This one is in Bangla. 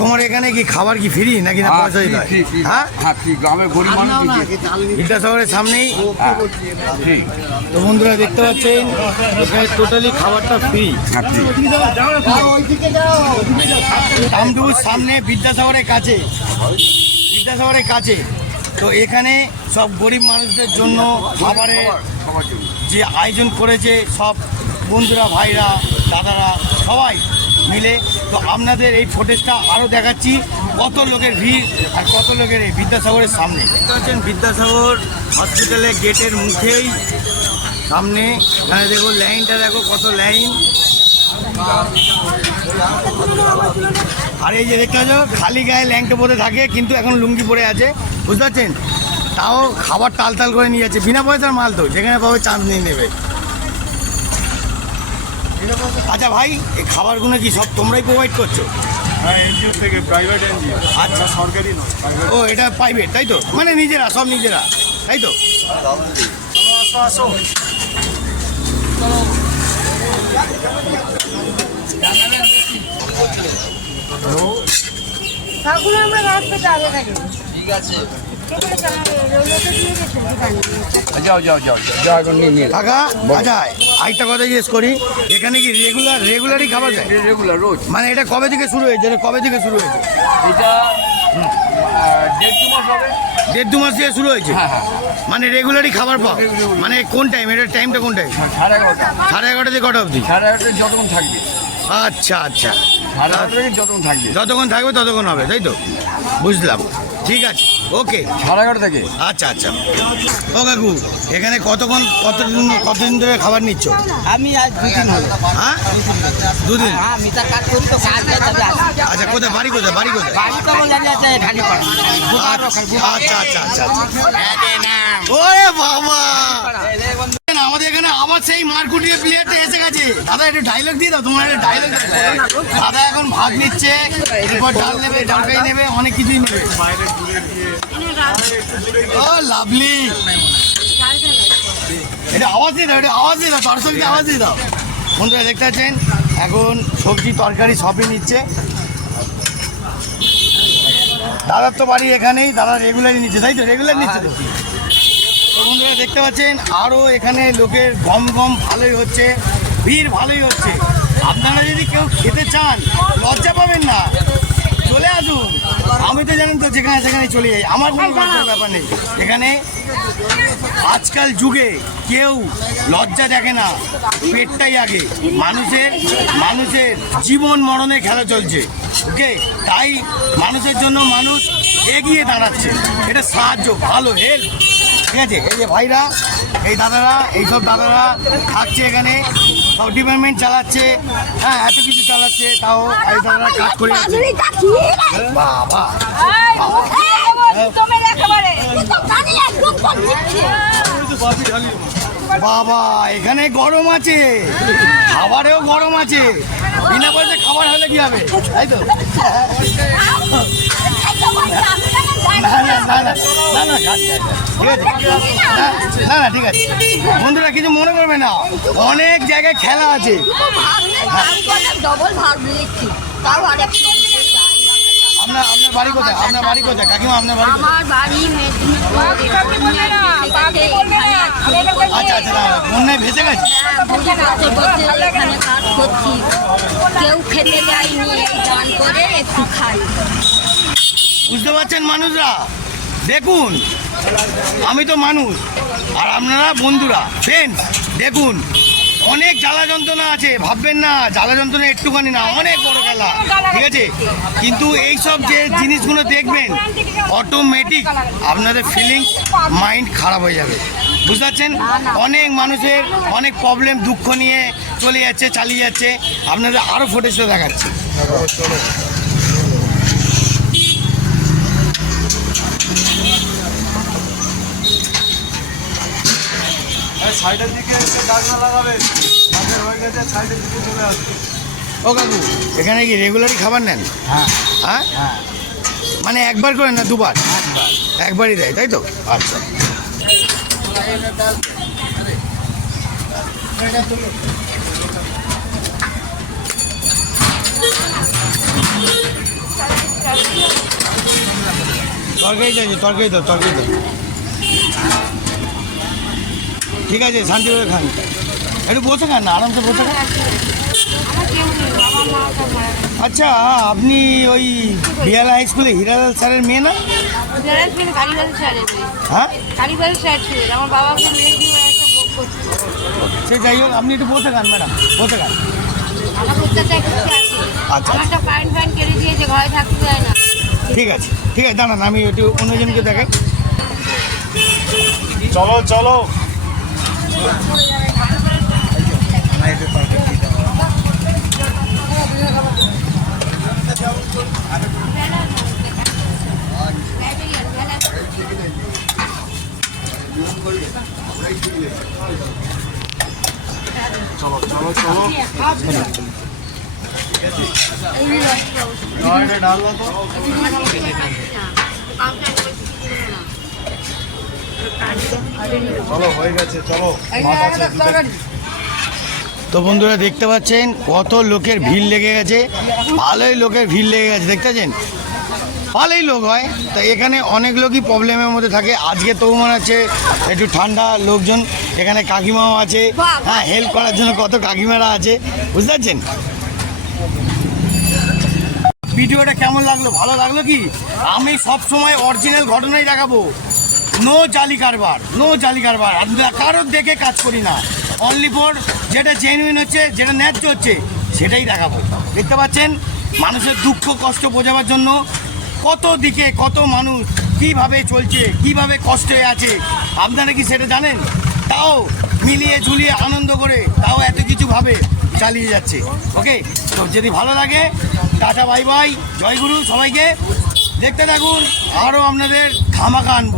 তোমার এখানে কি খাবার কি ফ্রি নাকি না পয়সা দিতে হয়? হ্যাঁ হ্যাঁ গরিব সামনেই। তো বন্ধুরা দেখতে পাচ্ছেন এখানে টোটালি খাবারটা ফ্রি হ্যাঁ সামনে বিদ্যাসাগরের কাছে। বিদ্যাসাগরের কাছে। তো এখানে সব গরিব মানুষদের জন্য খাবারের যে আয়োজন করেছে সব বন্ধুরা, ভাইরা, দাদারা, সবাই মিলে। তো আপনাদের এই ফুটেজটা আরও দেখাচ্ছি, কত লোকের ভিড় আর কত লোকের এই বিদ্যাসাগরের সামনে। পাচ্ছেন বিদ্যাসাগর হসপিটালের গেটের মুখেই সামনে। এখানে দেখো লাইনটা দেখো কত লাইন আর এই যে দেখতে পাচ্ছ খালি গায়ে ল্যাংটো পরে থাকে কিন্তু এখন লুঙ্গি পরে আছে। বুঝতে পারছেন? তাও খাবার তাল তাল করে নিয়ে যাচ্ছে। বিনা পয়সার মাল তো যেখানে পাবে চান্স নিয়ে নেবে। আচ্ছা ভাই এই খাবারগুলো কি সব তোমরাই প্রোভাইড করছ? হ্যাঁ থেকে প্রাইভেট এনজিও। আচ্ছা। সরকারি ও এটা প্রাইভেট তাই তো? মানে নিজেরা সব নিজেরা তাই তো? আসো আসো। সবগুলো আমরা আগে থাকি। ঠিক আছে। এখন নিয়ে নিয়ে। কাকা আচ্ছা আরেকটা কথা জিজ্ঞেস করি এখানে কি রেগুলার রেগুলারই খাবার রেগুলার রোজ। মানে এটা কবে থেকে শুরু হয়েছে? এটা কবে থেকে শুরু হয়েছে? এটা দেড় দু মাস হবে। দেড় দু মাস থেকে শুরু হয়েছে? হ্যাঁ হ্যাঁ। মানে রেগুলারই খাবার পাও? মানে কোন টাইম এটার টাইমটা কোন টাইম সাড়ে এগারোটা। সাড়ে এগারোটা থেকে কটা অবধি? সাড়ে এগারোটা যতক্ষণ থাকবে। আচ্ছা আচ্ছা। যতক্ষণ থাকবে। যতক্ষণ থাকবে ততক্ষণ হবে তাই তো? বুঝলাম। ঠিক আছে ওকে। সাড়ে এগারোটা থেকে? আচ্ছা আচ্ছা। ও কাকু এখানে কতক্ষণ কতদিন কতদিন ধরে খাবার নিচ্ছ? আমি আজ দুদিন হলো। হ্যাঁ? দুদিন? হ্যাঁ আচ্ছা কোথায় বাড়ি কোথায় বাড়ি কোথায়? আচ্ছা আচ্ছা আচ্ছা আচ্ছা। ওরে বাবা! আমাদের এখানে আবার সেই মারকুটিয়ে প্লেয়ারটা এসে গেছে। দাদা, একটু ডায়লগ দিয়ে দাও, তোমার একটা ডায়লগ দাদা এখন ভাত নিচ্ছে, এরপর ডাল নেবে ডালকাই নেবে, অনেক কিছুই নেবে। ও লাভলি এটা আওয়াজ দিয়ে দাও, এটা আওয়াজ দিয়ে দাও, দর্শকদের আওয়াজ দিয়ে দাও। বন্ধুরা, দেখতে পাচ্ছেন? এখন সবজি, তরকারি সবই নিচ্ছে। দাদার তো বাড়ি এখানেই, দাদা রেগুলারই নিচ্ছে, তাই তো? রেগুলার নিচ্ছে তো? দেখতে পাচ্ছেন আরও এখানে লোকের গম গম ভালোই হচ্ছে ভিড় ভালোই হচ্ছে। আপনারা যদি কেউ খেতে চান লজ্জা পাবেন না। চলে আসুন। আমি তো জানেন তো যেখানে সেখানে চলে যাই। আমার কোনো লজ্জার ব্যাপার নেই। এখানে আজকাল যুগে কেউ লজ্জা দেখে না পেটটাই আগে। মানুষের মানুষের জীবন মরণে খেলা চলছে ওকে? তাই মানুষের জন্য মানুষ এগিয়ে দাঁড়াচ্ছে। এটা সাহায্য ভালো হেল্প। ঠিক আছে? এই যে ভাইরা এই দাদারা এইসব দাদারা থাকছে এখানে। সব ডিপার্টমেন্ট চালাচ্ছে। হ্যাঁ এত কিছু চালাচ্ছে তাও এই দাদারা কাজ করে বাবা বাবা এখানে গরম আছে। খাবারেও গরম আছে। বিনা পয়সা খাবার হলে কি হবে? তাই তো? না না। ঠিক আছে বন্ধুরা কিছু মনে করবে না। অনেক জায়গায় খেলা আছে। আপনার আপনার বাড়ি কোথায়? আপনার বাড়ি কোথায়? কাকিমা আপনার বাড়ি আমার বাড়ি আচ্ছা আচ্ছা বন্যায় ভেসে গেছে? করছি। কেউ খেতে যায়নি গান করে একটু খাই। বুঝতে পারছেন মানুষরা? দেখুন, আমি তো মানুষ, আর আপনারা বন্ধুরা ফ্রেন্ড দেখুন, অনেক জ্বালা যন্ত্রণা আছে, ভাববেন না, জ্বালা যন্ত্রণা একটুখানি না, অনেক বড় খেলা ঠিক আছে? কিন্তু এই সব যে জিনিসগুলো দেখবেন অটোমেটিক আপনাদের ফিলিংস মাইন্ড খারাপ হয়ে যাবে, বুঝতে পারছেন? অনেক মানুষের অনেক প্রবলেম দুঃখ নিয়ে চলে যাচ্ছে, চালিয়ে যাচ্ছে, আপনাদের আরও ফুটেজটা দেখাচ্ছে। সাইডের দিকে এসে গাছ না লাগাবেন গাছের হয়ে গেছে সাইডের দিকে চলে আসবে। ও কাকু এখানে কি রেগুলারই খাবার নেন? হ্যাঁ। হ্যাঁ? হ্যাঁ। মানে একবার করেন না দুবার? একবারই দেয় তাই তো? আচ্ছা। তরকারি চাইছে তরকারি তো তরকারি তো ঠিক আছে শান্তি করে খান। একটু বসে খান না আরামসে বসে খান। আচ্ছা আপনি ওই বিয়ালা হাই স্কুলে হিরালাল স্যারের মেয়ে না? হ্যাঁ? সে যাই হোক আপনি একটু বসে খান ম্যাডাম বসে খান। আচ্ছা। না। ঠিক আছে ঠিক আছে দাঁড়ান আমি একটু অন্যজনকে দেখাই। চলো চলো। চলো চলো চলো ডাল তো চলো হয়ে গেছে চলো। মাছ আছে দুটো। তো বন্ধুরা দেখতে পাচ্ছেন কত লোকের ভিড় লেগে গেছে। ভালোই লোকের ভিড় লেগে গেছে দেখতে পাচ্ছেন? ভালোই লোক হয়। তা এখানে অনেক লোকই প্রবলেমের মধ্যে থাকে। আজকে তবু মনে হচ্ছে একটু ঠান্ডা লোকজন এখানে কাকিমাও আছে। হ্যাঁ হেল্প করার জন্য কত কাকিমারা আছে। বুঝতে পারছেন? ভিডিওটা কেমন লাগল? ভালো লাগল কি? আমি সব সময় অরিজিনাল ঘটনাই দেখাবো। নো জালি কারবার নো জালি কারবার আমরা কারোর দেখে কাজ করি না। অনলি ফর যেটা জেনুইন হচ্ছে, যেটা ন্যায্য হচ্ছে, সেটাই দেখাবো। দেখতে পাচ্ছেন? মানুষের দুঃখ, কষ্ট বোঝাবার জন্য কত দিকে কত মানুষ কীভাবে চলছে, কীভাবে কষ্টে আছে। আপনারা কি সেটা জানেন? তাও মিলিয়ে ঝুলিয়ে আনন্দ করে তাও এত কিছু ভাবে চালিয়ে যাচ্ছে। ওকে তো যদি ভালো লাগে, টাটা বাই বাই জয়গুরু সবাইকে। দেখতে থাকুন আরও আপনাদের ধামাকা আনব।